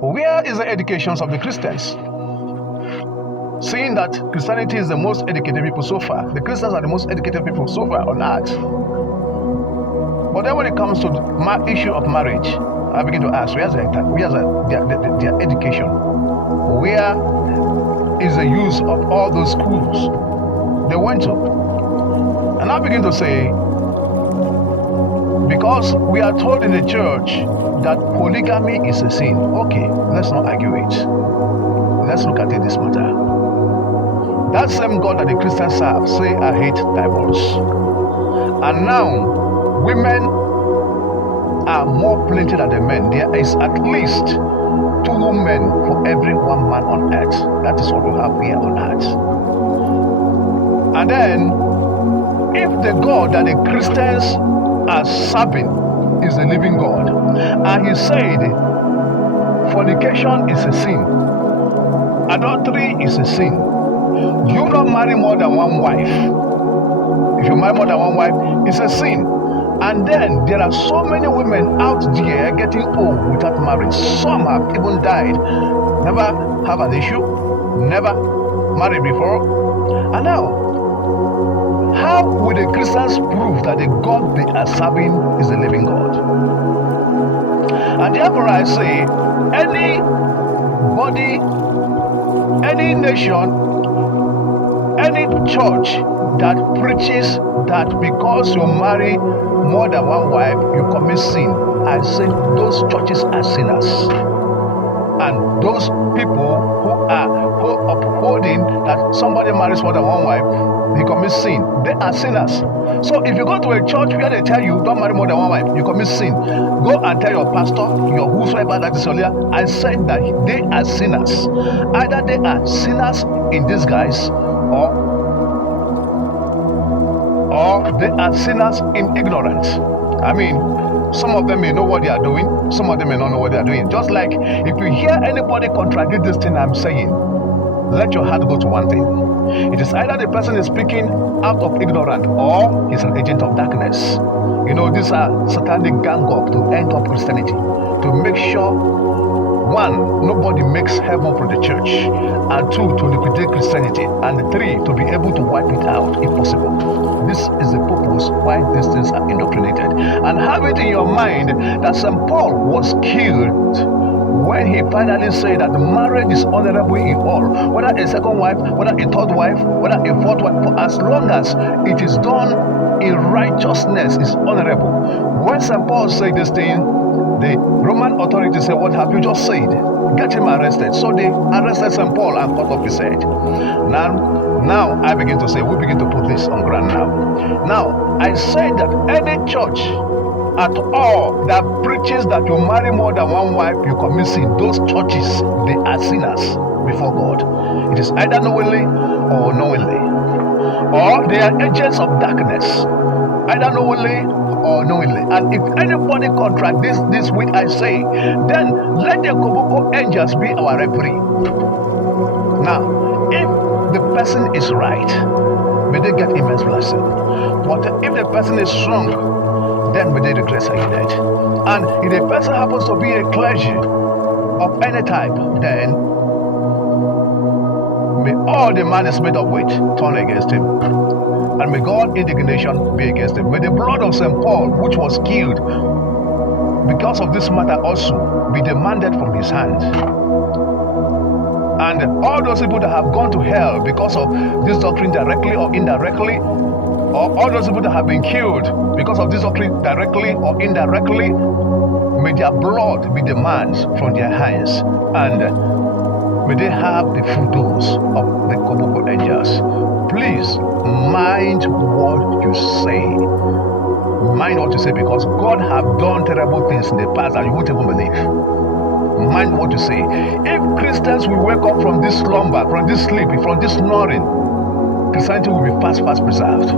Where is the educations of the Christians? Seeing that Christianity is the most educated people so far, the Christians are the most educated people so far on earth. But then when it comes to the issue of marriage, I begin to ask, where's their education? Where is the use of all those schools they went to? And I begin to say, because we are told in the church that polygamy is a sin. Okay, let's not argue it. Let's look at it this matter. That same God that the Christians serve say, I hate divorce. And now, women are more plenty than the men. There is at least 2 women for every 1 man on earth. That is what we have here on earth. And then, if the God that the Christians are serving is the living God, and he said fornication is a sin, adultery is a sin, you don't marry more than 1 wife. If you marry more than 1 wife, it's a sin. And then there are so many women out there getting old without marriage. Some have even died, never have an issue, never married before. And now, how will the Christians prove that the God they are serving is the living God? And therefore I say, anybody, any nation, any church that preaches that because you marry more than 1 wife, you commit sin, I say those churches are sinners. And those people who are upholding that somebody marries more than 1 wife, he commits sin, they are sinners. So if you go to a church where they tell you don't marry more than 1 wife, you commit sin, go and tell your pastor, your whosoever that is earlier, I said that they are sinners. Either they are sinners in disguise, or they are sinners in ignorance. I mean, some of them may know what they are doing, some of them may not know what they are doing. Just like if you hear anybody contradict this thing I'm saying, let your heart go to one thing. It is either the person is speaking out of ignorance or he's an agent of darkness. You know, these are satanic gang up to end up Christianity, to make sure, 1, nobody makes heaven from the church, and 2, to liquidate Christianity, and 3, to be able to wipe it out if possible. This is the purpose why these things are indoctrinated. And have it in your mind that St. Paul was killed when he finally said that marriage is honorable in all, whether a second wife, whether a third wife, whether a fourth wife, for as long as it is done in righteousness, is honorable. When St. Paul said this thing, the Roman authorities said, what have you just said? Get him arrested. So they arrested St. Paul and cut off his head. Now I begin to say, we begin to put this on ground now. Now, I say that any church at all that preaches that you marry more than 1 wife, you commit sin, those churches, they are sinners before God. It is either knowingly or unknowingly, or they are agents of darkness, either knowingly or knowingly. And if anybody contradicts this which I say, then let the Koboko angels be our referee. Now, if the person is right, may they get immense blessing. But if the person is wrong, then may they regret saying that. And if the person happens to be a clergy of any type, then may all the man is made of with turn against him. And may God's indignation be against him. May the blood of St. Paul, which was killed because of this matter also, be demanded from his hand. And all those people that have gone to hell because of this doctrine directly or indirectly, or all those people that have been killed because of this doctrine directly or indirectly, may their blood be demanded from their hands, and may they have the full dose of the Koboko angels. Please mind what you say. Mind what you say, because God have done terrible things in the past that you won't even believe. Mind what you say. If Christians will wake up from this slumber, from this sleep, from this snoring, Christianity will be fast preserved.